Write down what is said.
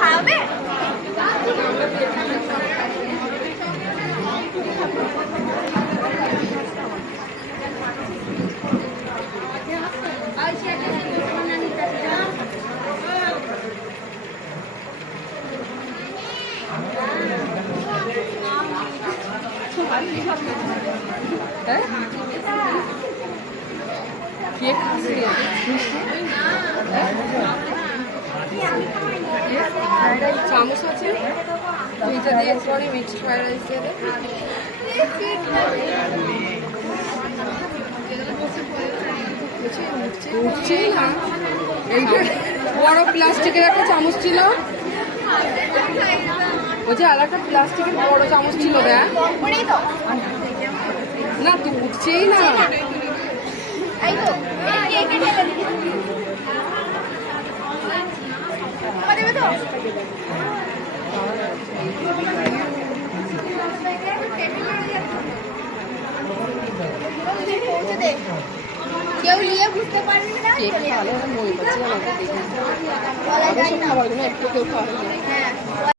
খাবে? চামচ আছে এইটা দিয়ে পরে মিক্সড ফ্রাইড রাইস দিয়ে উঠছেই না। এইটা বড় প্লাস্টিকের একটা চামচ ছিল, ওই যে আর একটা প্লাস্টিকের বড় চামচ ছিল দেখ না, তো উঠছেই না। কেউ নিয়ে বুঝতে পারবে না, খাবারগুলো একটু কেউ খাওয়া।